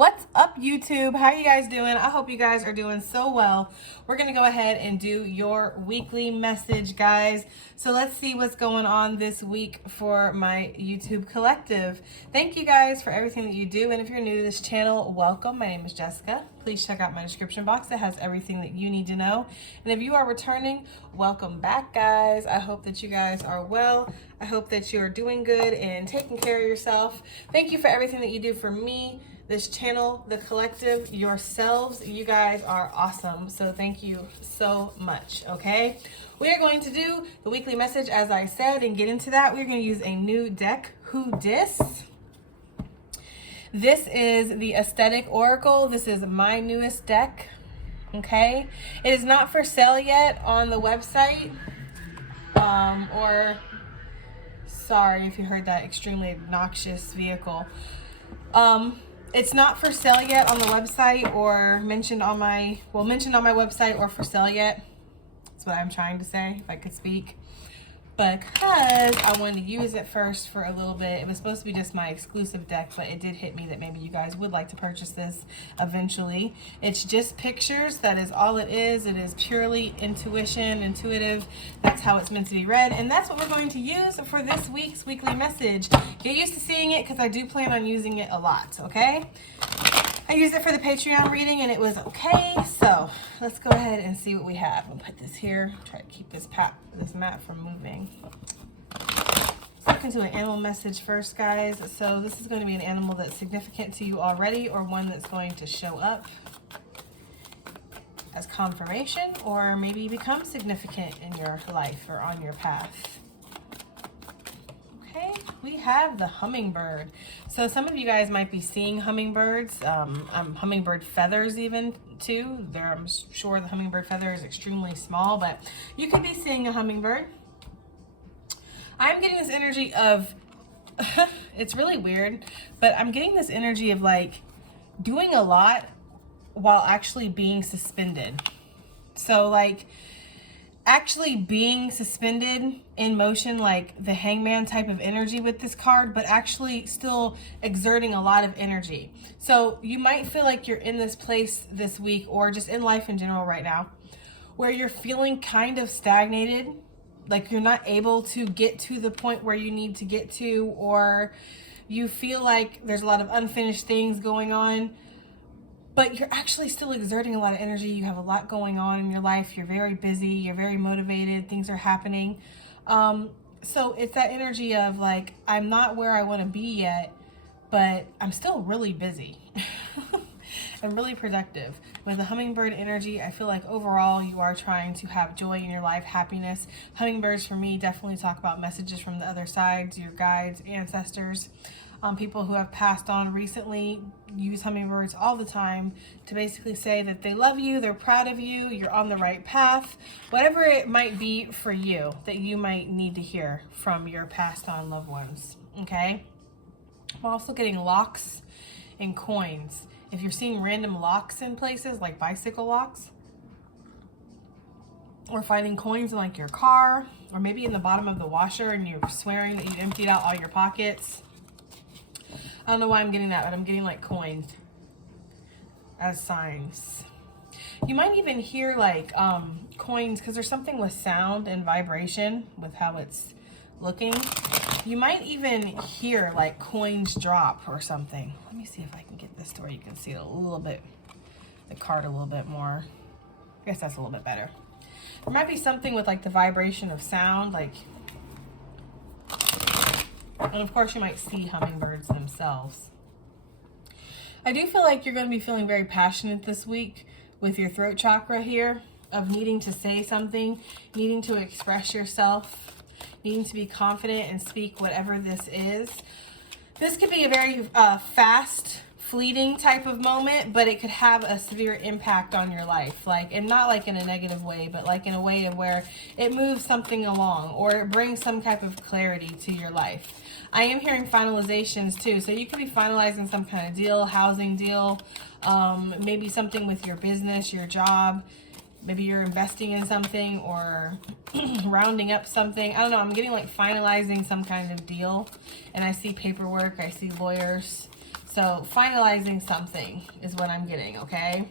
What's up, YouTube? How are you guys doing? I hope you guys are doing so well. We're going to go ahead and do your weekly message, guys. So let's see what's going on this week for my YouTube collective. Thank you guys for everything that you do. And if you're new to this channel, welcome. My name is Jessica. Please check out my description box. It has everything that you need to know. And if you are returning, welcome back, guys. I hope that you guys are well. I hope that you are doing good and taking care of yourself. Thank you for everything that you do for me, this channel, the collective, yourselves. You guys are awesome. So thank you so much, okay? We are going to do the weekly message, as I said, and get into that. We're going to use a new deck, Who Dis. This is the Aesthetic Oracle. This is my newest deck, okay? It is not for sale yet on the website, sorry if you heard that extremely obnoxious vehicle. It's not for sale yet on the website or mentioned on my website or for sale yet. That's what I'm trying to say, if I could speak. Because I wanted to use it first for a little bit. It was supposed to be just my exclusive deck, but it did hit me that maybe you guys would like to purchase this eventually. It's just pictures. That is all it is. It is purely intuitive. That's how it's meant to be read. And that's what we're going to use for this week's weekly message. Get used to seeing it because I do plan on using it a lot, okay? I used it for the Patreon reading and it was okay. So let's go ahead and see what we have. I'll put this here. Try to keep this mat from moving. Let's look into an animal message first, guys. So this is going to be an animal that's significant to you already, or one that's going to show up as confirmation, or maybe become significant in your life or on your path. We have the hummingbird. So some of you guys might be seeing hummingbirds, hummingbird feathers even too. I'm sure the hummingbird feather is extremely small, but you could be seeing a hummingbird. I'm getting this energy of, it's really weird, but I'm getting this energy of like doing a lot while actually being suspended. So like, actually being suspended in motion, like the hangman type of energy with this card, but actually still exerting a lot of energy. So you might feel like you're in this place this week, or just in life in general right now, where you're feeling kind of stagnated, like you're not able to get to the point where you need to get to, or you feel like there's a lot of unfinished things going on, but you're actually still exerting a lot of energy. You have a lot going on in your life. You're very busy. You're very motivated. Things are happening. So it's that energy of like, I'm not where I want to be yet, but I'm still really busy and really productive. With the hummingbird energy, I feel like overall you are trying to have joy in your life, happiness. Hummingbirds for me definitely talk about messages from the other side, your guides, ancestors. People who have passed on recently use hummingbirds all the time to basically say that they love you, they're proud of you, you're on the right path, whatever it might be for you that you might need to hear from your passed on loved ones, okay? I'm also getting locks and coins. If you're seeing random locks in places, like bicycle locks, or finding coins in like your car, or maybe in the bottom of the washer and you're swearing that you emptied out all your pockets. I don't know why I'm getting that, but I'm getting like coins as signs. You might even hear like coins, because there's something with sound and vibration with how it's looking. You might even hear like coins drop or something. Let me see if I can get this to where you can see it a little bit, the card a little bit more. I guess that's a little bit better. There might be something with like the vibration of sound, like, and of course you might see hummingbirds themselves. I do feel like you're going to be feeling very passionate this week with your throat chakra here, of needing to say something, needing to express yourself, needing to be confident and speak whatever this is. This could be a very fast, fleeting type of moment, but it could have a severe impact on your life, like, and not like in a negative way, but like in a way of where it moves something along, or it brings some type of clarity to your life. I am hearing finalizations too, so you could be finalizing some kind of deal, housing deal, maybe something with your business, your job. Maybe you're investing in something, or rounding up something. I don't know. I'm getting like finalizing some kind of deal, and I see paperwork. I see lawyers. So finalizing something is what I'm getting, okay?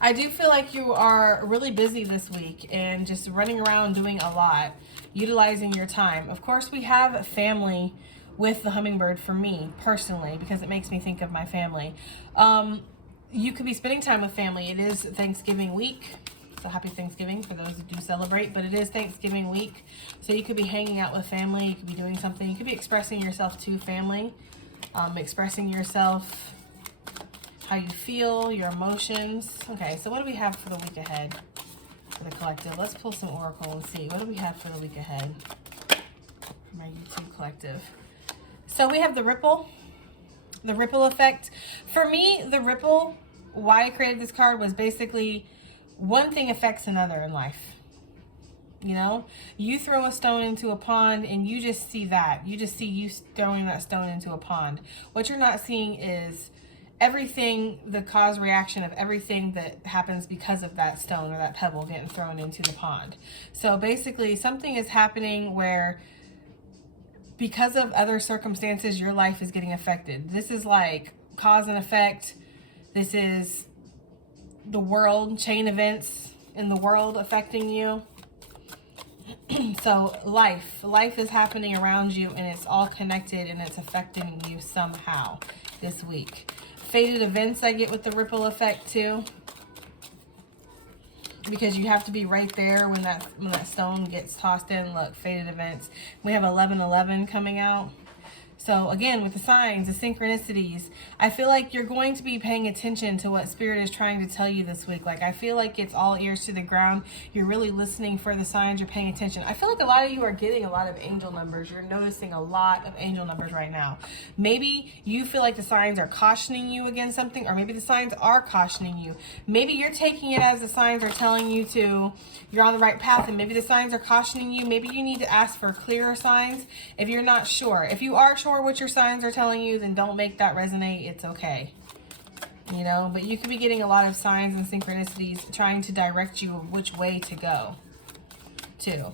I do feel like you are really busy this week and just running around doing a lot, utilizing your time. Of course, we have family with the hummingbird for me personally, because it makes me think of my family. You could be spending time with family. It is Thanksgiving week. So happy Thanksgiving for those who do celebrate, but it is Thanksgiving week. So you could be hanging out with family. You could be doing something. You could be expressing yourself to family, expressing yourself, how you feel, your emotions. Okay, so what do we have for the week ahead for the collective? Let's pull some oracle and see. What do we have for the week ahead for my YouTube collective? So we have the ripple effect. For me, the ripple, why I created this card was basically one thing affects another in life. You know, you throw a stone into a pond and you just see that. You just see you throwing that stone into a pond. What you're not seeing is everything, the cause reaction of everything that happens because of that stone or that pebble getting thrown into the pond. So basically something is happening where because of other circumstances, your life is getting affected. This is like cause and effect. This is the world, chain events in the world affecting you. So life is happening around you and it's all connected and it's affecting you somehow this week. Fated events I get with the ripple effect too, because you have to be right there when that stone gets tossed in. Look, fated events. We have 11:11 coming out. So again, with the signs, the synchronicities, I feel like you're going to be paying attention to what Spirit is trying to tell you this week. Like, I feel like it's all ears to the ground. You're really listening for the signs. You're paying attention. I feel like a lot of you are getting a lot of angel numbers. You're noticing a lot of angel numbers right now. Maybe you feel like the signs are cautioning you against something, or maybe the signs are cautioning you. Maybe you're taking it as the signs are telling you you're on the right path, and maybe the signs are cautioning you. Maybe you need to ask for clearer signs if you're not sure. If you are sure what your signs are telling you, then don't make that resonate. It's okay, you know. But you could be getting a lot of signs and synchronicities trying to direct you of which way to go to,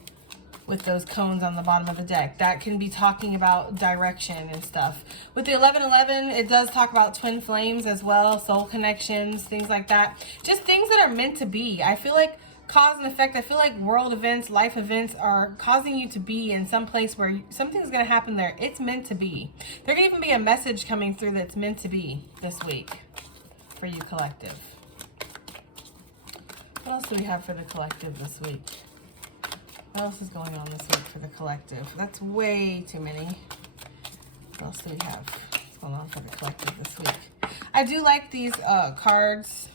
with those cones on the bottom of the deck. That can be talking about direction and stuff. With the 11:11, it does talk about twin flames as well, soul connections, things like that. Just things that are meant to be. I feel like cause and effect. I feel like world events, life events are causing you to be in some place where something's going to happen there. It's meant to be. There can even be a message coming through that's meant to be this week for you, collective. What else do we have for the collective this week? What else is going on this week for the collective? That's way too many. What else do we have? What's going on for the collective this week? I do like these cards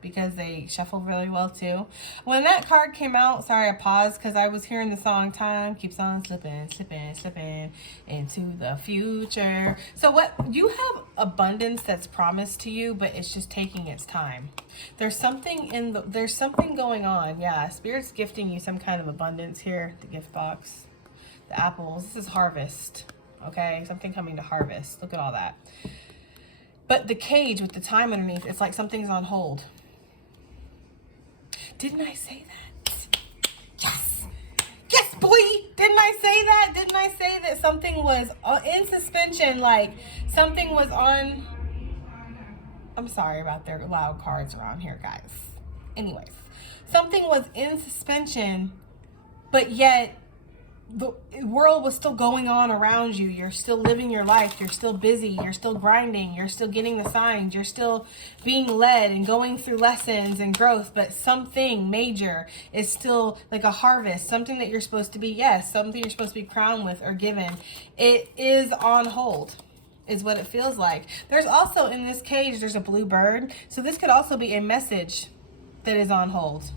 because they shuffle really well too. When that card came out, sorry I paused because I was hearing the song Time Keeps On Slipping, Slipping, Slipping into the Future. So what you have abundance that's promised to you, but it's just taking its time. There's something going on. Yeah, Spirit's gifting you some kind of abundance here. The gift box, the apples. This is harvest. Okay, something coming to harvest. Look at all that. But the cage with the time underneath, it's like something's on hold. Didn't I say that? Yes. Yes, boy. Didn't I say that? Didn't I say that something was in suspension? Like something was on. I'm sorry about their loud cards around here, guys. Anyways, something was in suspension, but yet the world was still going on around you. You're still living your life. You're still busy. You're still grinding. You're still getting the signs. You're still being led and going through lessons and growth. But something major is still like a harvest. Something that you're supposed to be, yes, something you're supposed to be crowned with or given. It is on hold, is what it feels like. There's also in this cage, there's a blue bird. So this could also be a message that is on hold.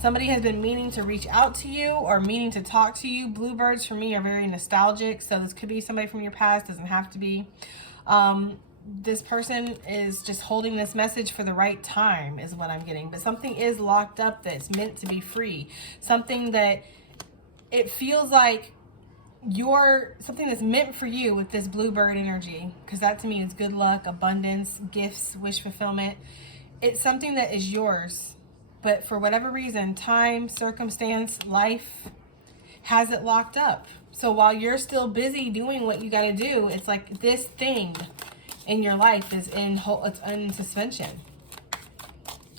Somebody has been meaning to reach out to you or meaning to talk to you. Bluebirds for me are very nostalgic. So this could be somebody from your past. Doesn't have to be. This person is just holding this message for the right time is what I'm getting. But something is locked up that's meant to be free. Something that it feels like something that's meant for you with this bluebird energy. Because that to me is good luck, abundance, gifts, wish fulfillment. It's something that is yours. But for whatever reason, time, circumstance, life has it locked up. So while you're still busy doing what you got to do, it's like this thing in your life is it's in suspension.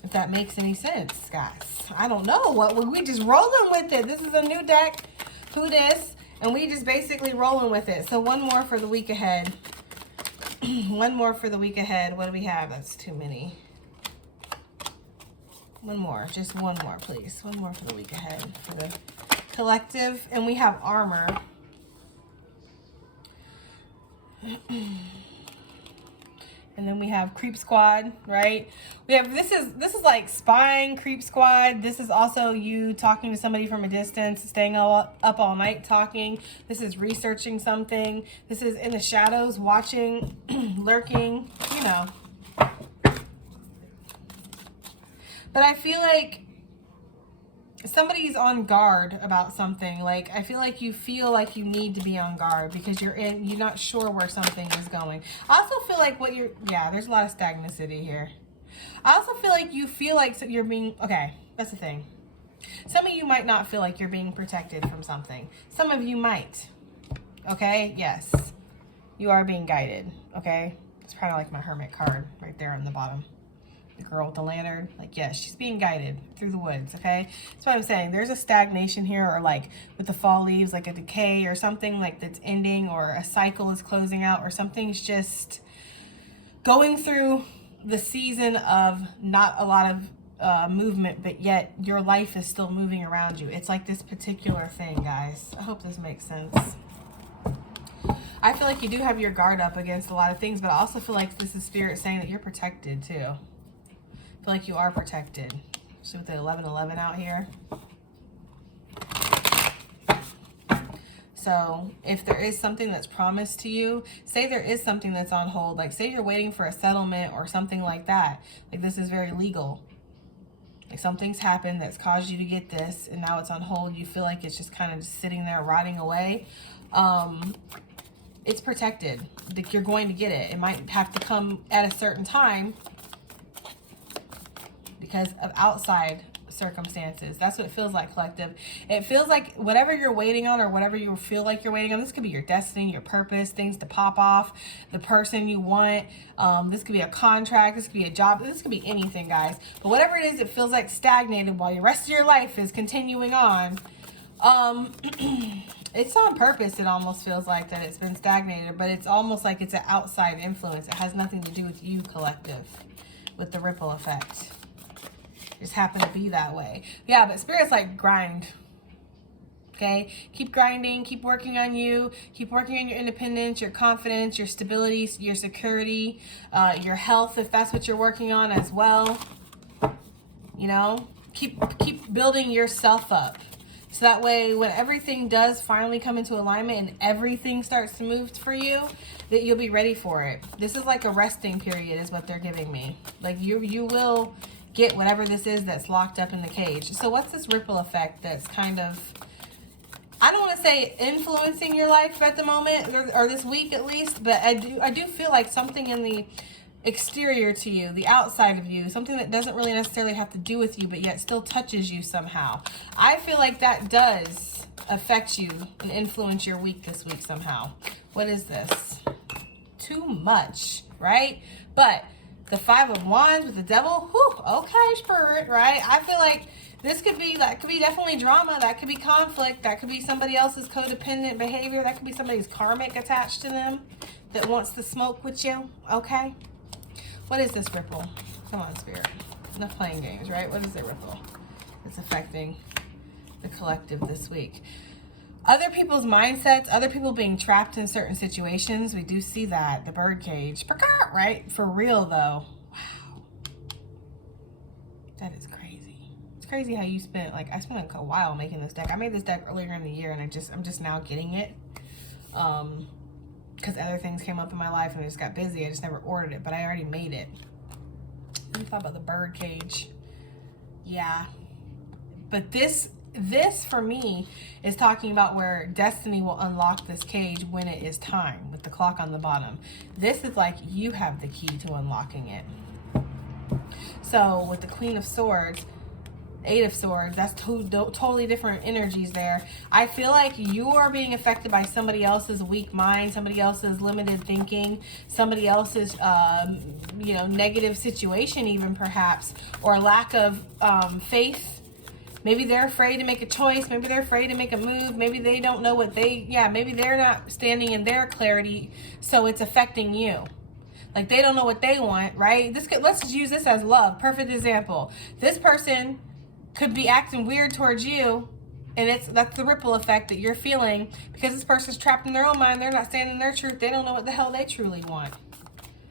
If that makes any sense, guys. I don't know. We just rolling with it. This is a new deck. Who dis? And we just basically rolling with it. So one more for the week ahead. One more for the week ahead. What do we have? That's too many. One more. Just one more, please. One more for the week ahead for the collective. And we have armor. And then we have Creep Squad, right? We have this is like spying, Creep Squad. This is also you talking to somebody from a distance, staying up all night talking. This is researching something. This is in the shadows, watching, lurking, you know. But I feel like somebody's on guard about something. Like, I feel like you need to be on guard because you're not sure where something is going. I also feel like there's a lot of stagnancy here. I also feel like you feel like you're being, okay, that's the thing. Some of you might not feel like you're being protected from something. Some of you might, okay? Yes, you are being guided, okay? It's kind of like my Hermit card right there on the bottom. The girl with the lantern, like, yes, she's being guided through the woods, okay? That's what I'm saying. There's a stagnation here, or like with the fall leaves, like a decay or something like that's ending, or a cycle is closing out, or something's just going through the season of not a lot of movement, but yet your life is still moving around you. It's like this particular thing, guys. I hope this makes sense. I feel like you do have your guard up against a lot of things, but I also feel like this is Spirit saying that you're protected too. I feel like you are protected. So with the 1111 out here. So if there is something that's promised to you, say there is something that's on hold, like say you're waiting for a settlement or something like that. Like this is very legal. Like something's happened that's caused you to get this and now it's on hold. You feel like it's just kind of just sitting there rotting away. It's protected. Like you're going to get it. It might have to come at a certain time because of outside circumstances. That's what it feels like, collective. It feels like whatever you're waiting on or whatever you feel like you're waiting on, this could be your destiny, your purpose, things to pop off, the person you want. This could be a contract. This could be a job. This could be anything, guys. But whatever it is, it feels like stagnated while the rest of your life is continuing on. It's on purpose. It almost feels like that it's been stagnated, but it's almost like it's an outside influence. It has nothing to do with you, collective, with the ripple effect. Just happen to be that way. Yeah, but Spirit's like grind. Okay? Keep grinding. Keep working on you. Keep working on your independence, your confidence, your stability, your security, your health, if that's what you're working on as well. You know? Keep building yourself up. So that way, when everything does finally come into alignment and everything starts to move for you, that you'll be ready for it. This is like a resting period is what they're giving me. Like you will get whatever this is that's locked up in the cage. So what's this ripple effect that's kind of, I don't want to say influencing your life at the moment, or this week at least, but I do feel like something in the exterior to you, the outside of you, something that doesn't really necessarily have to do with you, but yet still touches you somehow. I feel like that does affect you and influence your week this week somehow. What is this? Too much, right? But the 5 of Wands with the Devil, whew, okay, Spirit, right? I feel like this could be, that could be definitely drama, that could be conflict, that could be somebody else's codependent behavior, that could be somebody's karmic attached to them that wants to smoke with you, okay? What is this ripple? Come on, Spirit. Enough playing games, right? What is the ripple that's affecting the collective this week? Other people's mindsets, other people being trapped in certain situations. We do see that. The bird cage. Right? For real, though. Wow. That is crazy. It's crazy how you spent, like, I spent a while making this deck. I made this deck earlier in the year, and I'm just now getting it. Because other things came up in my life, and I just got busy. I just never ordered it, but I already made it. I thought about the bird cage. Yeah. But this for me is talking about where destiny will unlock this cage when it is time, with the clock on the bottom. This is like you have the key to unlocking it. So with the Queen of Swords, Eight of Swords. That's totally different energies there. I feel like you are being affected by somebody else's weak mind, somebody else's limited thinking, somebody else's, you know, negative situation even perhaps, or lack of faith. Maybe they're afraid to make a choice. Maybe they're afraid to make a move. Maybe they don't know what they, maybe they're not standing in their clarity, so it's affecting you. Like they don't know what they want, right? Let's just use this as love. Perfect example. This person could be acting weird towards you, and that's the ripple effect that you're feeling because this person's trapped in their own mind. They're not standing in their truth. They don't know what the hell they truly want.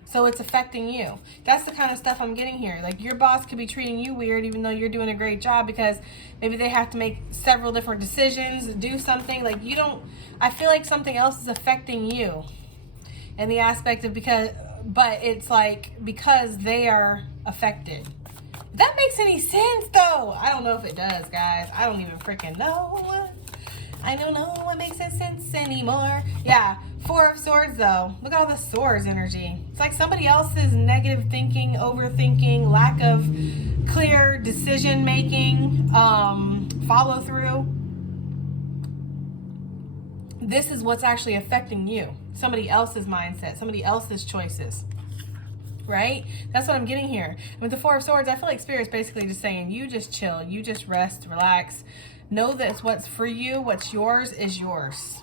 So it's affecting you. That's the kind of stuff I'm getting here. Like your boss could be treating you weird even though you're doing a great job because maybe they have to make several different decisions, do something. Like you don't, I feel like something else is affecting you in the aspect of but it's like because they are affected. That makes any sense though. I don't know if it does, guys. I don't even freaking know. I don't know what makes sense anymore. Yeah, Four of Swords though. Look at all the swords energy. It's like somebody else's negative thinking, overthinking, lack of clear decision making, follow through. This is what's actually affecting you. Somebody else's mindset, somebody else's choices. Right? That's what I'm getting here. With the Four of Swords, I feel like Spirit's basically just saying, you just chill, you just rest, relax. Know that what's for you, what's yours is yours.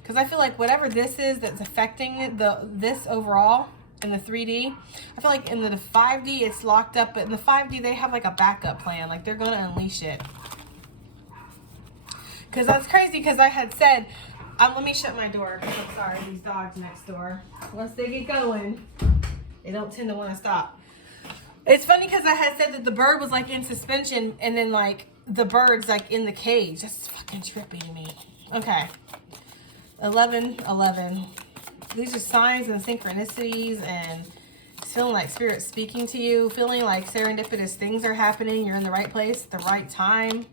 Because I feel like whatever this is that's affecting this overall in the 3D, I feel like in the 5D it's locked up, but in the 5D they have like a backup plan. Like they're going to unleash it. Because that's crazy because I had said, let me shut my door. I'm sorry, these dogs next door. Once they get going, they don't tend to want to stop. It's funny because I had said that the bird was like in suspension and then like the bird's like in the cage. That's fucking trippy to me. Okay. 11. These are signs and synchronicities and feeling like Spirit's speaking to you. Feeling like serendipitous things are happening. You're in the right place at the right time.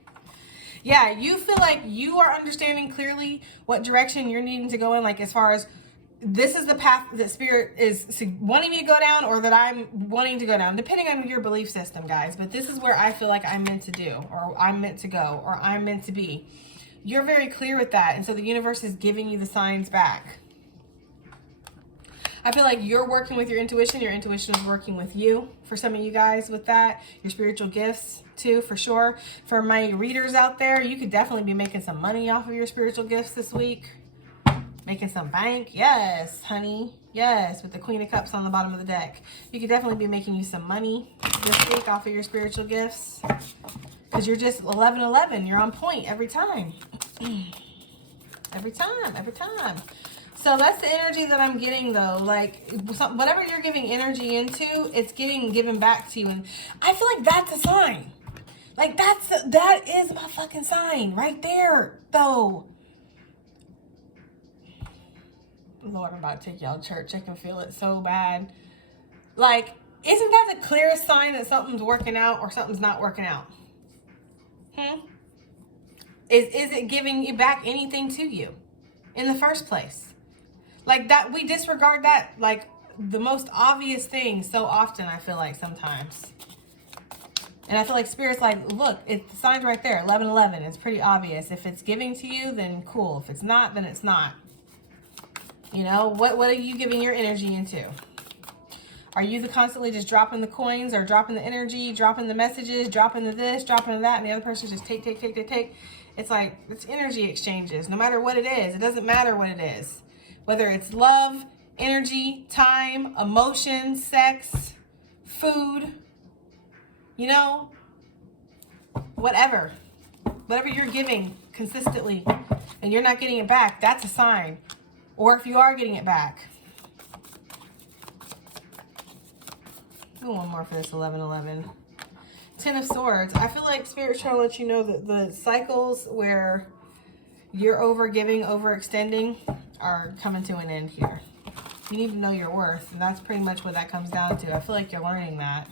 Yeah, you feel like you are understanding clearly what direction you're needing to go in. Like as far as this is the path that Spirit is wanting me to go down or that I'm wanting to go down, depending on your belief system, guys. But this is where I feel like I'm meant to do, or I'm meant to go, or I'm meant to be. You're very clear with that. And so the universe is giving you the signs back. I feel like you're working with your intuition. Your intuition is working with you. For some of you guys with that, your spiritual gifts too, for sure. For my readers out there, you could definitely be making some money off of your spiritual gifts this week. Making some bank. Yes, honey. Yes, with the Queen of Cups on the bottom of the deck. You could definitely be making you some money this week off of your spiritual gifts. Because you're just 11. You're on point every time. every time. So that's the energy that I'm getting though. Like whatever you're giving energy into, it's getting given back to you. And I feel like that's a sign. Like that is my fucking sign right there though. Lord, I'm about to take y'all to church. I can feel it so bad. Like, isn't that the clearest sign that something's working out or something's not working out? Is it giving you back anything to you in the first place? Like that, we disregard that like the most obvious thing so often, I feel like sometimes. And I feel like Spirit's like, look, the sign's right there, 11. It's pretty obvious. If it's giving to you, then cool. If it's not, then it's not. You know, what are you giving your energy into? Are you constantly just dropping the coins or dropping the energy, dropping the messages, dropping the this, dropping the that, and the other person's just take? It's like, it's energy exchanges, no matter what it is. It doesn't matter what it is. Whether it's love, energy, time, emotion, sex, food, you know, whatever you're giving consistently and you're not getting it back, that's a sign. Or if you are getting it back. Do one more for this 11. 10 of Swords. I feel like Spirit's trying to let you know that the cycles where you're overgiving, overextending are coming to an end here. You need to know your worth, and that's pretty much what that comes down to. I feel like you're learning that.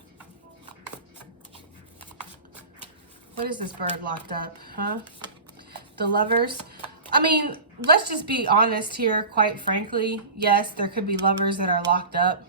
What is this bird locked up, huh? The Lovers. I mean, let's just be honest here, quite frankly. Yes, there could be lovers that are locked up.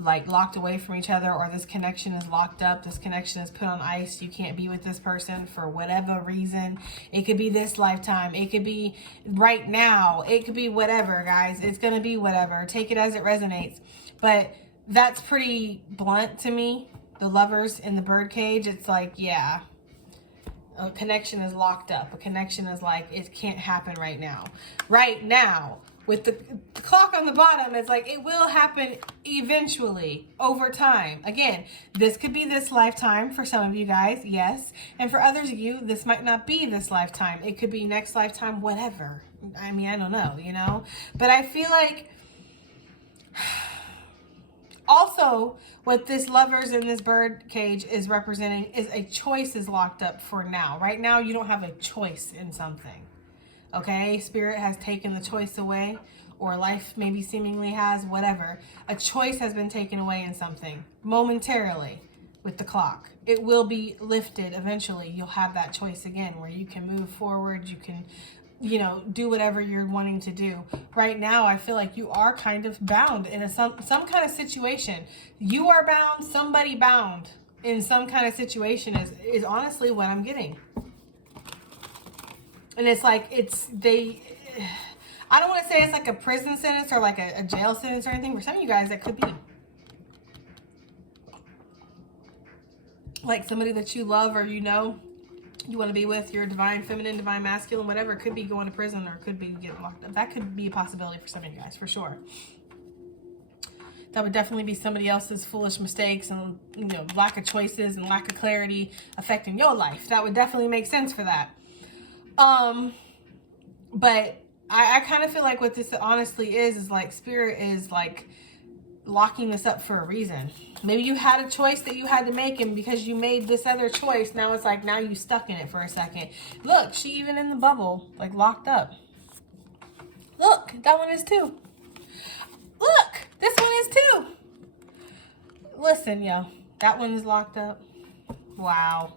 like locked away from each other, or this connection is locked up, this connection is put on ice, you can't be with this person for whatever reason. It could be this lifetime, it could be right now, it could be whatever, guys. It's gonna be whatever. Take it as it resonates. But that's pretty blunt to me. The Lovers in the birdcage, it's like, yeah, a connection is locked up. A connection is like, it can't happen right now. Right now. With the clock on the bottom, it's like it will happen eventually, over time. Again, this could be this lifetime for some of you guys, yes. And for others of you, this might not be this lifetime. It could be next lifetime, whatever. I mean, I don't know, you know? But I feel like also what this Lovers in this bird cage is representing is a choice is locked up for now. Right now, you don't have a choice in something. Okay, Spirit has taken the choice away, or life maybe seemingly has, whatever. A choice has been taken away in something momentarily with the clock. It will be lifted eventually. You'll have that choice again where you can move forward. You can, you know, do whatever you're wanting to do. Right now, I feel like you are kind of bound in some kind of situation. You are bound, somebody bound in some kind of situation is honestly what I'm getting. And it's like, I don't want to say it's like a prison sentence or like a jail sentence or anything. For some of you guys, that could be. Like somebody that you love or you know, you want to be with, your divine feminine, divine masculine, whatever. It could be going to prison or it could be getting locked up. That could be a possibility for some of you guys, for sure. That would definitely be somebody else's foolish mistakes and, you know, lack of choices and lack of clarity affecting your life. That would definitely make sense for that. But I kind of feel like what this honestly is like Spirit is like locking this up for a reason. Maybe you had a choice that you had to make, and because you made this other choice, now it's like, now you stuck in it for a second. Look, she even in the bubble, like locked up. Look, that one is too. Look, this one is too. Listen, yo, that one is locked up. Wow.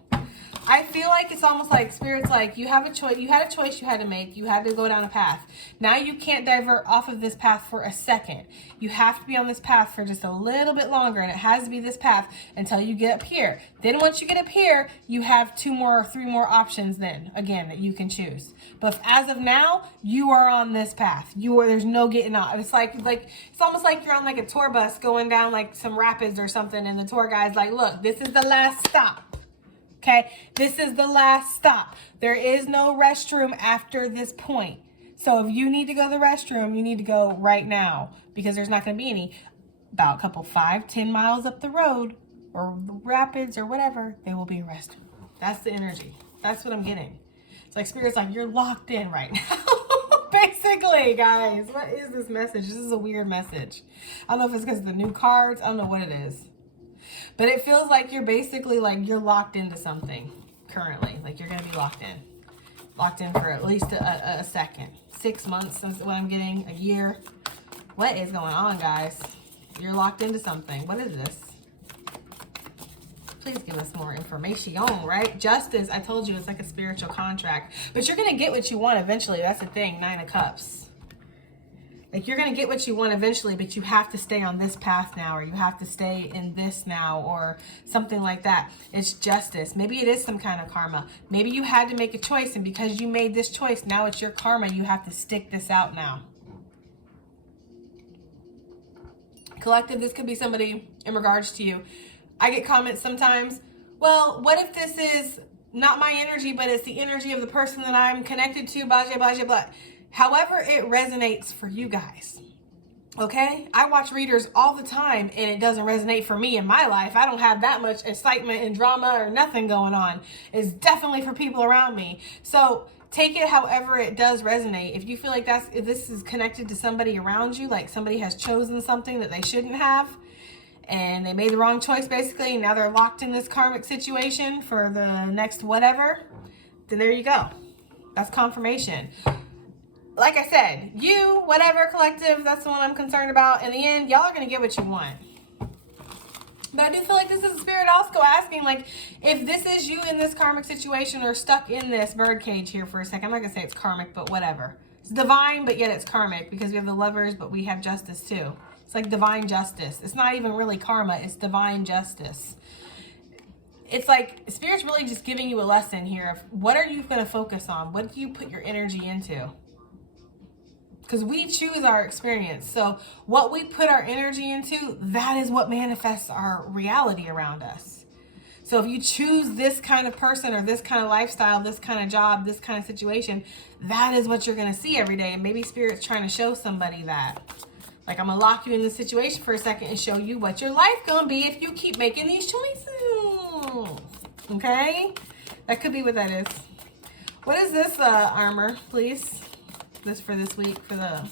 I feel like it's almost like Spirit's like, you have a choice. You had a choice you had to make. You had to go down a path. Now you can't divert off of this path for a second. You have to be on this path for just a little bit longer, and it has to be this path until you get up here. Then once you get up here, you have 2 more or 3 more options then, again, that you can choose. But as of now, you are on this path. There's no getting off. It's like it's almost like you're on like a tour bus going down like some rapids or something, and the tour guide's like, look, this is the last stop. Okay, this is the last stop. There is no restroom after this point. So if you need to go to the restroom, you need to go right now, because there's not going to be any. About a couple 5-10 miles up the road or the rapids or whatever, there will be a restroom. That's the energy. That's what I'm getting. It's like Spirit's like, you're locked in right now. Basically, guys, what is this message? This is a weird message. I don't know if it's because of the new cards. I don't know what it is. But it feels like you're basically like you're locked into something currently. Like you're going to be locked in. Locked in for at least a second. 6 months, that's what I'm getting. A year. What is going on, guys? You're locked into something. What is this? Please give us more information, right? Justice, I told you, it's like a spiritual contract. But you're going to get what you want eventually. That's the thing. 9 of Cups. Like, you're going to get what you want eventually, but you have to stay on this path now, or you have to stay in this now, or something like that. It's justice. Maybe it is some kind of karma. Maybe you had to make a choice, and because you made this choice, now it's your karma. You have to stick this out now. Collective, this could be somebody in regards to you. I get comments sometimes, well, what if this is not my energy, but it's the energy of the person that I'm connected to, blah, blah, blah, blah. However it resonates for you guys, okay? I watch readers all the time, and it doesn't resonate for me in my life. I don't have that much excitement and drama or nothing going on. It's definitely for people around me. So take it however it does resonate. If you feel like if this is connected to somebody around you, like somebody has chosen something that they shouldn't have, and they made the wrong choice basically, and now they're locked in this karmic situation for the next whatever, then there you go. That's confirmation. Like I said, you, whatever, collective, that's the one I'm concerned about. In the end, y'all are going to get what you want. But I do feel like this is a spirit also asking, like, if this is you in this karmic situation or stuck in this bird cage here for a second. I'm not going to say it's karmic, but whatever. It's divine, but yet it's karmic, because we have the Lovers, but we have justice too. It's like divine justice. It's not even really karma. It's divine justice. It's like Spirit's really just giving you a lesson here of what are you going to focus on? What do you put your energy into? Because we choose our experience. So what we put our energy into, that is what manifests our reality around us. So if you choose this kind of person or this kind of lifestyle, this kind of job, this kind of situation, that is what you're going to see every day. And maybe Spirit's trying to show somebody that. Like, I'm going to lock you in this situation for a second and show you what your life going to be if you keep making these choices. Okay? That could be what that is. What is this armor, please? This for this week for the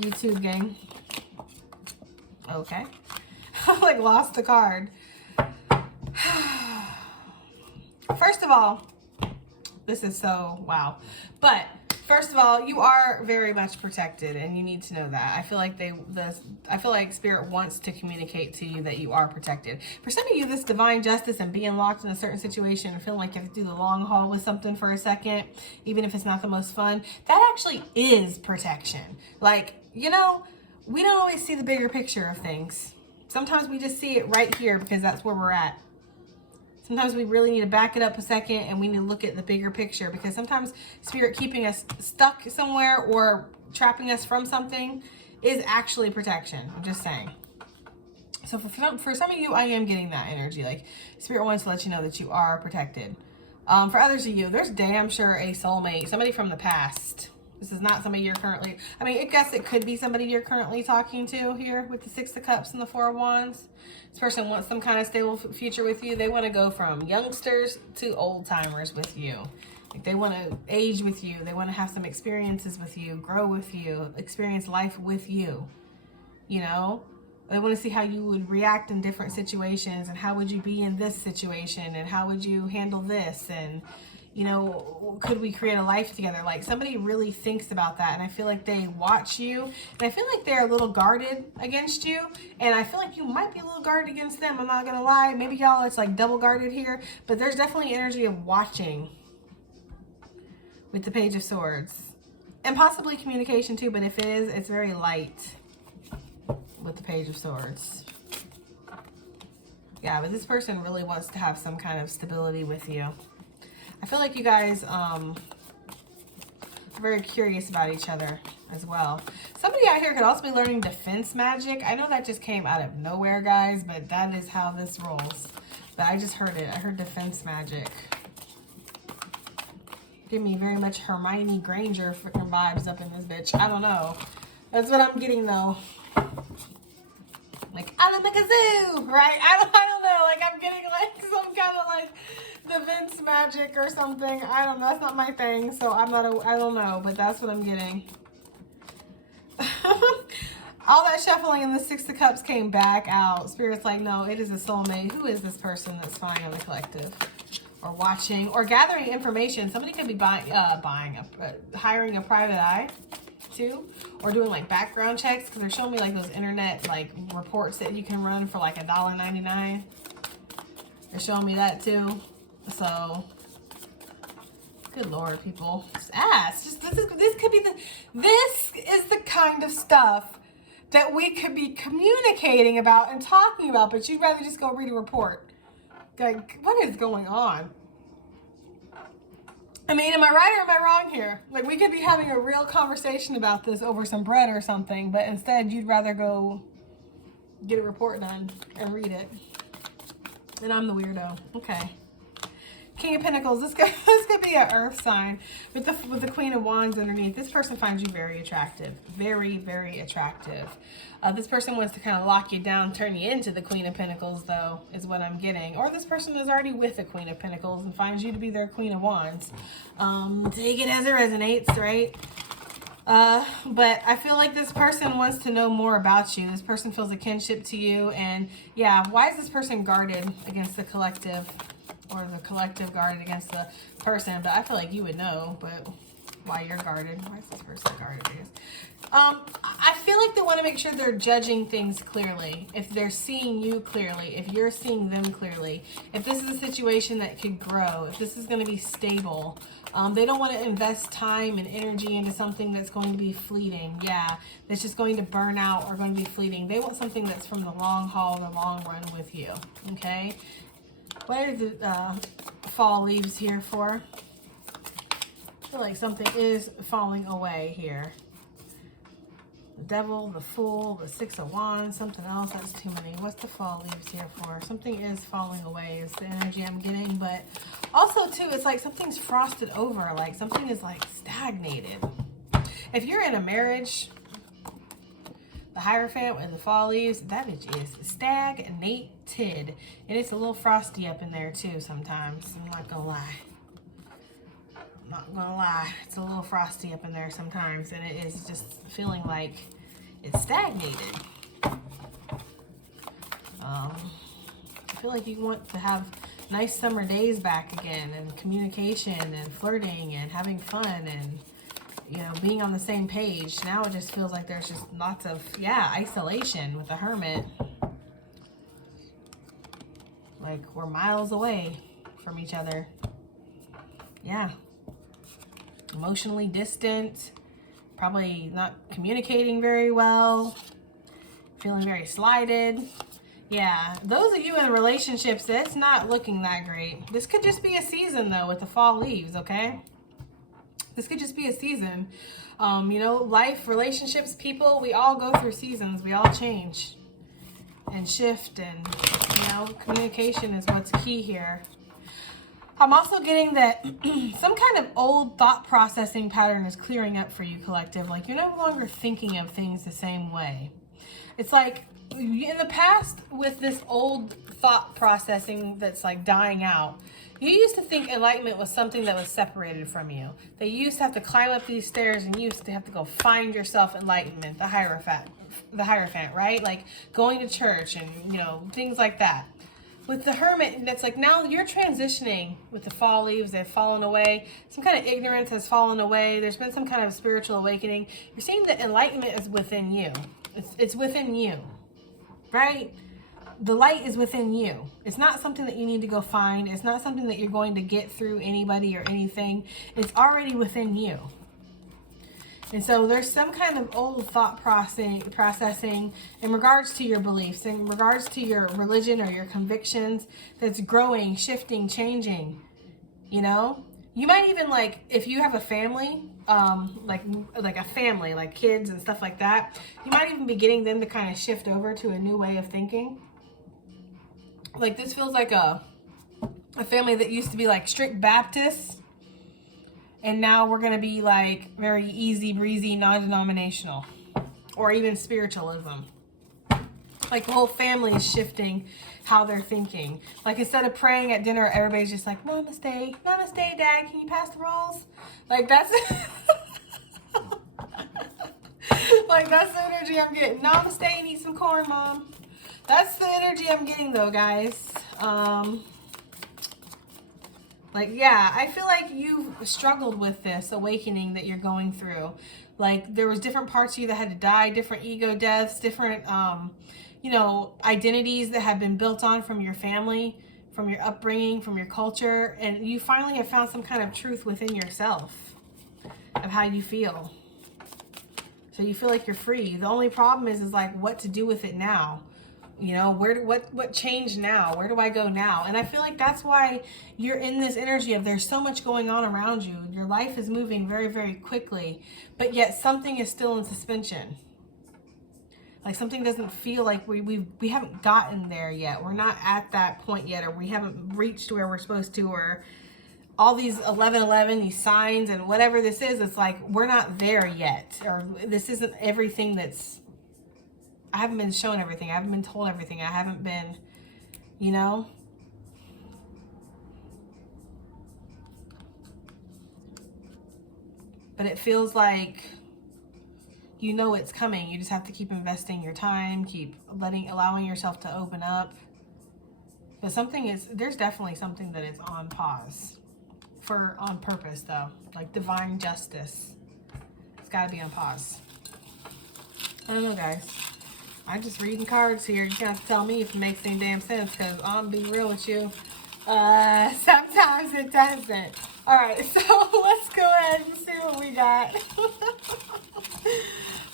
YouTube gang. Okay. I like lost the card. First of all, this is so wow. But first of all, you are very much protected, and you need to know that. I feel like I feel like Spirit wants to communicate to you that you are protected. For some of you, this divine justice and being locked in a certain situation and feeling like you have to do the long haul with something for a second, even if it's not the most fun, that actually is protection. Like, you know, we don't always see the bigger picture of things. Sometimes we just see it right here because that's where we're at. Sometimes we really need to back it up a second and we need to look at the bigger picture, because sometimes Spirit keeping us stuck somewhere or trapping us from something is actually protection. I'm just saying. So for some of you, I am getting that energy. Like, Spirit wants to let you know that you are protected. For others of you, there's damn sure a soulmate, somebody from the past. This is not somebody you're currently, I mean, I guess it could be somebody you're currently talking to here with the Six of Cups and the Four of Wands. This person wants some kind of stable future with you. They want to go from youngsters to old timers with you. Like, they want to age with you. They want to have some experiences with you, grow with you, experience life with you. You know, they want to see how you would react in different situations, and how would you be in this situation, and how would you handle this, and you know, could we create a life together? Like, somebody really thinks about that, and I feel like they watch you, and I feel like they're a little guarded against you, and I feel like you might be a little guarded against them. I'm not gonna lie. Maybe y'all, it's like double guarded here, but there's definitely energy of watching with the Page of Swords, and possibly communication too, but if it is, it's very light with the Page of Swords. Yeah, but this person really wants to have some kind of stability with you. I feel like you guys are very curious about each other as well. Somebody out here could also be learning defense magic. I know that just came out of nowhere, guys, but that is how this rolls. But I just heard it. I heard defense magic. Give me very much Hermione Granger freaking vibes up in this bitch. I don't know. That's what I'm getting, though. Like, Alamakazoo, right? I don't know. Like, I'm getting like some kind of like defense magic or something. I don't know. That's not my thing, so I don't know, but that's what I'm getting. All that shuffling and the Six of Cups came back out. Spirit's like, no, it is a soulmate. Who is this person that's spying on the collective, or watching, or gathering information? Somebody could be hiring a private eye too, or doing like background checks, because they're showing me like those internet like reports that you can run for like $1.99. They're showing me that too. So, good Lord, people, just ask. Just this is the kind of stuff that we could be communicating about and talking about, but you'd rather just go read a report. Like, what is going on? I mean, am I right or am I wrong here? Like, we could be having a real conversation about this over some bread or something, but instead you'd rather go get a report done and read it. And I'm the weirdo. Okay. King of Pentacles. This could be an earth sign with the Queen of Wands underneath. This person finds you very attractive. Very, very attractive. This person wants to kind of lock you down, turn you into the Queen of Pentacles, though, is what I'm getting. Or this person is already with the Queen of Pentacles and finds you to be their Queen of Wands. Take it as it resonates, right? But I feel like this person wants to know more about you. This person feels a kinship to you. And yeah, why is this person guarded against the collective, or the collective guarded against the person? But I feel like you would know, but why you're guarded. Why is this person guarded? I feel like they want to make sure they're judging things clearly. If they're seeing you clearly, if you're seeing them clearly, if this is a situation that could grow, if this is going to be stable, they don't want to invest time and energy into something that's going to be fleeting. Yeah, that's just going to burn out or going to be fleeting. They want something that's from the long haul, the long run with you. Okay? What are the fall leaves here for? I feel like something is falling away here. The Devil, the Fool, the Six of Wands, something else. That's too many. What's the fall leaves here for? Something is falling away is the energy I'm getting. But also, too, it's like something's frosted over. Like something is like stagnated. If you're in a marriage, the Hierophant with the fall leaves, that bitch is stagnated. And it's a little frosty up in there, too, sometimes. I'm not going to lie. Not gonna lie, it's a little frosty up in there sometimes, and it is just feeling like it's stagnated. I feel like you want to have nice summer days back again, and communication and flirting and having fun and, you know, being on the same page. Now it just feels like there's just lots of, yeah, isolation with the Hermit. Like we're miles away from each other. Yeah. Emotionally distant, probably not communicating very well, feeling very slighted. Yeah, those of you in relationships, it's not looking that great. This could just be a season, though, with the fall leaves, okay? This could just be a season. You know, life, relationships, people, we all go through seasons. We all change and shift, and, you know, communication is what's key here. I'm also getting that some kind of old thought processing pattern is clearing up for you, collective. Like, you're no longer thinking of things the same way. It's like, in the past, with this old thought processing that's like dying out, you used to think enlightenment was something that was separated from you. That you used to have to climb up these stairs and you used to have to go find yourself enlightenment, the Hierophant, right? Like going to church and, you know, things like that. With the Hermit, it's like now you're transitioning with the fall leaves. They've fallen away. Some kind of ignorance has fallen away. There's been some kind of spiritual awakening. You're seeing that enlightenment is within you. It's within you, right? The light is within you. It's not something that you need to go find. It's not something that you're going to get through anybody or anything. It's already within you. And so there's some kind of old thought processing in regards to your beliefs, in regards to your religion or your convictions that's growing, shifting, changing, you know? You might even, like, if you have a family, like a family, like kids and stuff like that, you might even be getting them to kind of shift over to a new way of thinking. Like, this feels like a family that used to be, like, strict Baptists. And now we're going to be like very easy breezy, non-denominational, or even spiritualism. Like the whole family is shifting how they're thinking. Like instead of praying at dinner, everybody's just like, namaste, namaste, Dad, can you pass the rolls? Like that's, like that's the energy I'm getting. Namaste and eat some corn, Mom. That's the energy I'm getting though, guys. Like, yeah, I feel like you've struggled with this awakening that you're going through. Like, there was different parts of you that had to die, different ego deaths, different, you know, identities that have been built on from your family, from your upbringing, from your culture. And you finally have found some kind of truth within yourself of how you feel. So you feel like you're free. The only problem is like, what to do with it now. You know, what changed now? Where do I go now? And I feel like that's why you're in this energy of there's so much going on around you. Your life is moving very, very quickly, but yet something is still in suspension. Like something doesn't feel like we haven't gotten there yet. We're not at that point yet, or we haven't reached where we're supposed to, or all these 11:11, these signs and whatever this is, it's like we're not there yet, or this isn't everything that's, I haven't been shown everything. I haven't been told everything. I haven't been, you know. But it feels like you know it's coming. You just have to keep investing your time, keep allowing yourself to open up. But there's definitely something that is on pause on purpose though. Like divine justice. It's got to be on pause. I don't know, guys. I'm just reading cards here. You have to tell me if it makes any damn sense, because I'm be real with you. Sometimes it doesn't. All right, so let's go ahead and see what we got.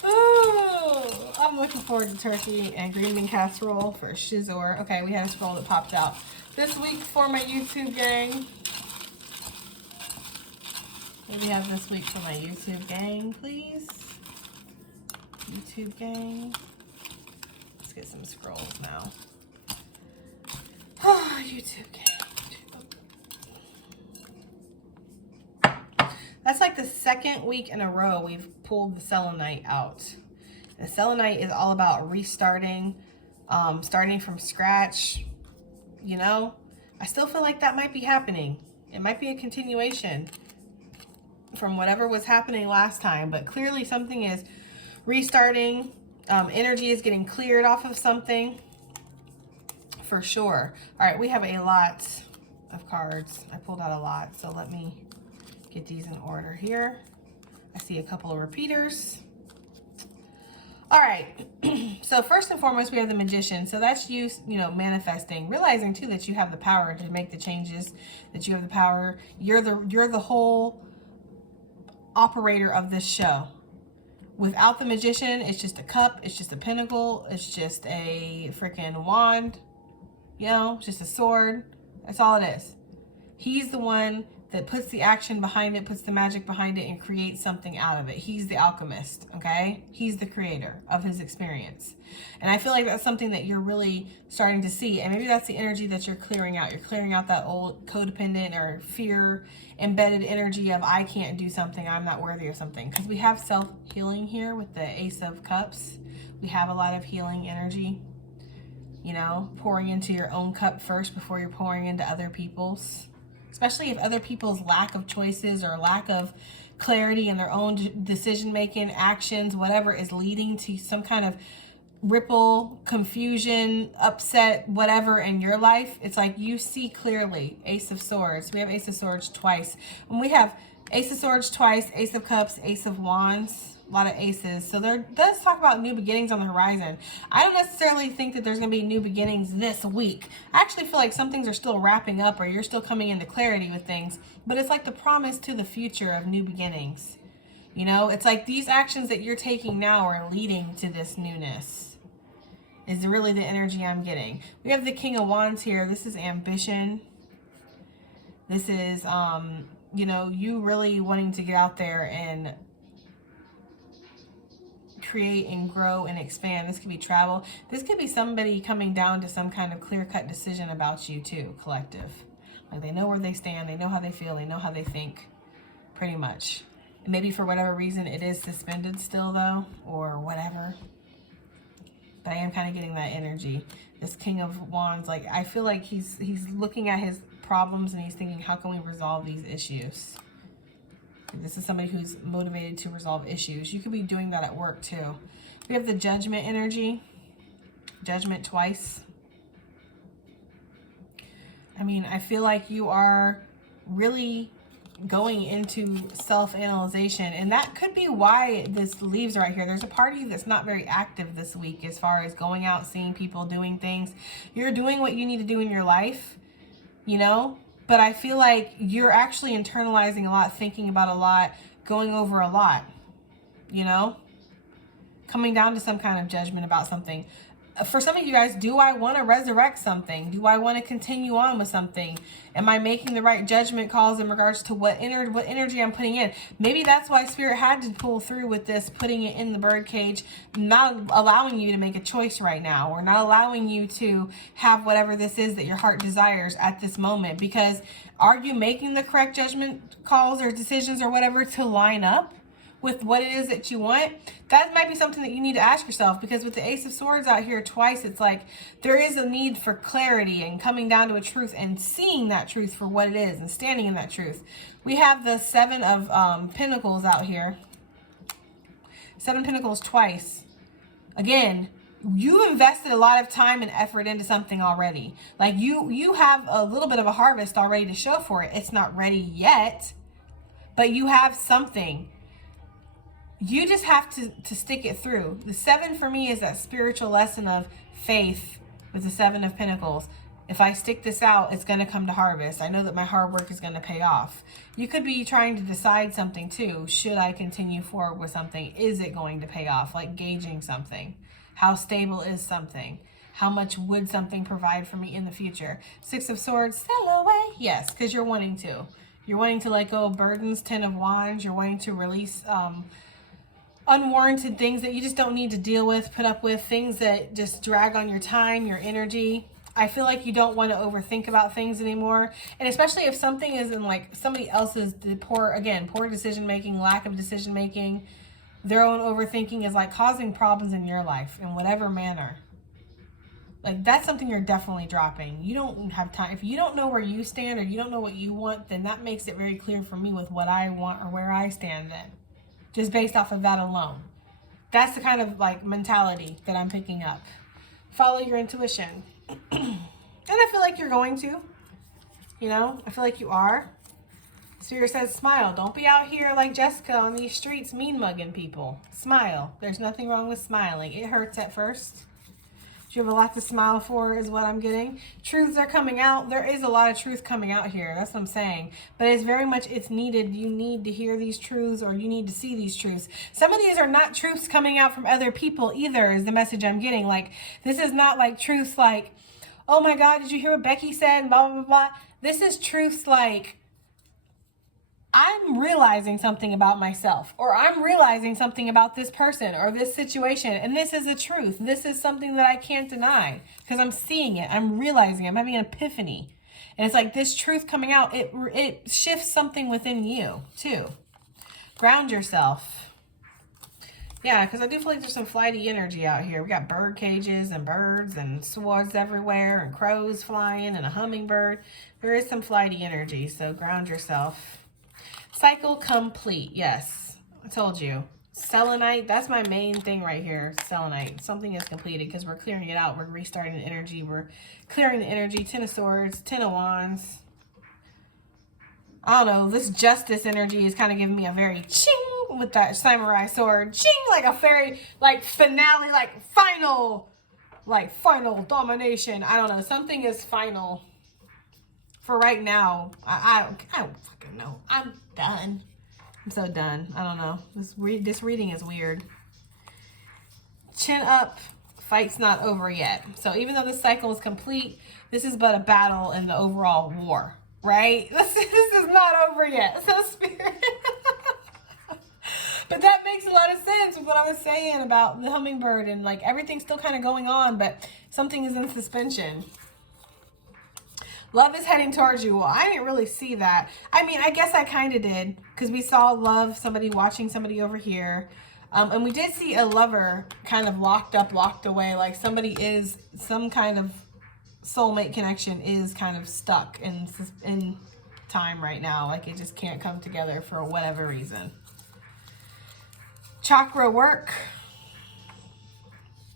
Oh, I'm looking forward to turkey and green bean casserole for Shizor. Okay, we had a scroll that popped out. This week for my YouTube gang. What do we have this week for my YouTube gang, please? YouTube gang. Let's get some scrolls now. Oh, YouTube gang. That's like the second week in a row we've pulled the selenite out. The selenite is all about restarting, starting from scratch. You know, I still feel like that might be happening. It might be a continuation from whatever was happening last time, but clearly something is restarting. Energy is getting cleared off of something for sure. All right, we have a lot of cards. I pulled out a lot, so let me get these in order here. I see a couple of repeaters. All right, so first and foremost, we have the Magician. So that's you, manifesting, realizing too that you have the power to make the changes, that you have the power. You're the whole operator of this show. Without the Magician, it's just a cup, it's just a pentacle, it's just a freaking wand, just a sword. That's all it is. He's the one that puts the action behind it, puts the magic behind it, and creates something out of it. He's the alchemist, okay? He's the creator of his experience. And I feel like that's something that you're really starting to see. And maybe that's the energy that you're clearing out. You're clearing out that old codependent or fear-embedded energy of, I can't do something, I'm not worthy of something. Because we have self-healing here with the Ace of Cups. We have a lot of healing energy. Pouring into your own cup first before you're pouring into other people's. Especially if other people's lack of choices or lack of clarity in their own decision-making, actions, whatever is leading to some kind of ripple, confusion, upset, whatever in your life. It's like you see clearly. Ace of Swords. We have Ace of Swords twice. And we have Ace of Swords twice, Ace of Cups, Ace of Wands. A lot of aces. So there does talk about new beginnings on the horizon. I don't necessarily think that there's going to be new beginnings this week. I actually feel like some things are still wrapping up or you're still coming into clarity with things. But it's like the promise to the future of new beginnings. It's like these actions that you're taking now are leading to this newness. Is really the energy I'm getting. We have the King of Wands here. This is ambition. This is, you really wanting to get out there and create and grow and expand. This could be travel. This could be somebody coming down to some kind of clear-cut decision about you too, collective. Like they know where they stand, they know how they feel, they know how they think, pretty much. And maybe for whatever reason it is suspended still though, or whatever. But I am kind of getting that energy. This King of Wands, like I feel like he's looking at his problems and he's thinking, how can we resolve these issues? This is somebody who's motivated to resolve issues. You could be doing that at work too. We have the Judgment energy. Judgment twice. I mean, I feel like you are really going into self-analyzation. And that could be why this leaves right here. There's a party that's not very active this week as far as going out, seeing people, doing things. You're doing what you need to do in your life, But I feel like you're actually internalizing a lot, thinking about a lot, going over a lot, coming down to some kind of judgment about something. For some of you guys, do I want to resurrect something? Do I want to continue on with something? Am I making the right judgment calls in regards to what energy I'm putting in? Maybe that's why Spirit had to pull through with this, putting it in the bird cage, not allowing you to make a choice right now, or not allowing you to have whatever this is that your heart desires at this moment. Because are you making the correct judgment calls or decisions or whatever to line up with what it is that you want? That might be something that you need to ask yourself, because with the Ace of Swords out here twice, it's like there is a need for clarity and coming down to a truth and seeing that truth for what it is and standing in that truth. We have the Seven of Pentacles out here. Seven Pentacles twice. Again, you invested a lot of time and effort into something already. Like you have a little bit of a harvest already to show for it. It's not ready yet, but you have something. You just have to stick it through. The 7 for me is that spiritual lesson of faith with the 7 of Pentacles. If I stick this out, it's going to come to harvest. I know that my hard work is going to pay off. You could be trying to decide something too. Should I continue forward with something? Is it going to pay off? Like gauging something. How stable is something? How much would something provide for me in the future? 6 of Swords, sail away. Yes, because you're wanting to. You're wanting to let go of burdens. 10 of Wands, you're wanting to release unwarranted things that you just don't need to deal with, put up with, things that just drag on your time, your energy. I feel like you don't want to overthink about things anymore. And especially if something is in like somebody else's poor decision-making, lack of decision-making, their own overthinking is like causing problems in your life in whatever manner. Like that's something you're definitely dropping. You don't have time. If you don't know where you stand or you don't know what you want, then that makes it very clear for me with what I want or where I stand in. Just based off of that alone. That's the kind of like mentality that I'm picking up. Follow your intuition. And I feel like you're going to. You know, I feel like you are. Spirit says smile. Don't be out here like Jessica on these streets mean mugging people. Smile. There's nothing wrong with smiling. It hurts at first. You have a lot to smile for is what I'm getting. Truths are coming out. There is a lot of truth coming out here. That's what I'm saying. But it's very much, it's needed. You need to hear these truths or you need to see these truths. Some of these are not truths coming out from other people either is the message I'm getting. Like, this is not like truths like, oh my God, did you hear what Becky said? And blah, blah, blah, blah. This is truths like, I'm realizing something about myself, or I'm realizing something about this person or this situation. And this is a truth. This is something that I can't deny because I'm seeing it. I'm realizing it. I'm having an epiphany. And it's like this truth coming out. It shifts something within you too. Ground yourself. Yeah, because I do feel like there's some flighty energy out here. We got bird cages and birds and swords everywhere and crows flying and a hummingbird. There is some flighty energy. So ground yourself. Cycle complete. Yes, I told you. Selenite, that's my main thing right here. Selenite. Something is completed because we're clearing it out. We're restarting the energy. We're clearing the energy. 10 of Swords, 10 of Wands. I don't know. This Justice energy is kind of giving me a very ching with that samurai sword. Ching, like a very, like finale, like final domination. I don't know. Something is final. For right now, I don't fucking know. I'm done. I'm so done. I don't know. This reading is weird. Chin up. Fight's not over yet. So even though this cycle is complete, this is but a battle in the overall war, right? This is not over yet. So Spirit. But that makes a lot of sense with what I was saying about the hummingbird and like everything's still kind of going on, but something is in suspension. Love is heading towards you. Well, I didn't really see that. I mean, I guess I kind of did because we saw love, somebody watching somebody over here. And we did see a lover kind of locked up, locked away. Like somebody is, some kind of soulmate connection is kind of stuck in time right now. Like it just can't come together for whatever reason. Chakra work.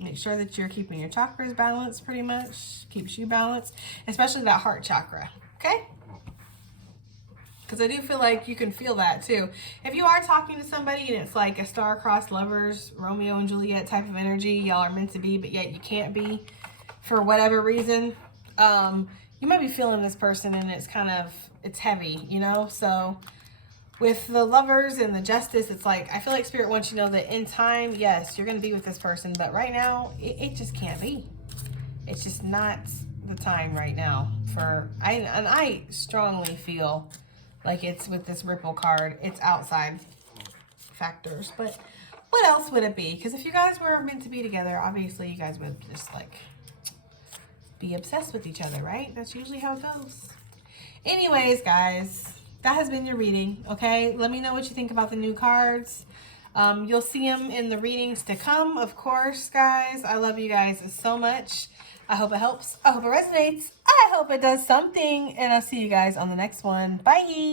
Make sure that you're keeping your chakras balanced pretty much. Keeps you balanced. Especially that heart chakra. Okay? Because I do feel like you can feel that too. If you are talking to somebody and it's like a star-crossed lovers, Romeo and Juliet type of energy, y'all are meant to be, but yet you can't be for whatever reason, you might be feeling this person and it's kind of, it's heavy, you know? So with the lovers and the justice, it's like, I feel like Spirit wants you to know that in time, yes, you're going to be with this person. But right now, it just can't be. It's just not the time right now. I strongly feel like it's with this Ripple card. It's outside factors. But what else would it be? Because if you guys were meant to be together, obviously you guys would just like be obsessed with each other, right? That's usually how it goes. Anyways, guys, that has been your reading, okay? Let me know what you think about the new cards. You'll see them in the readings to come, of course, guys. I love you guys so much. I hope it helps. I hope it resonates. I hope it does something. And I'll see you guys on the next one. Bye.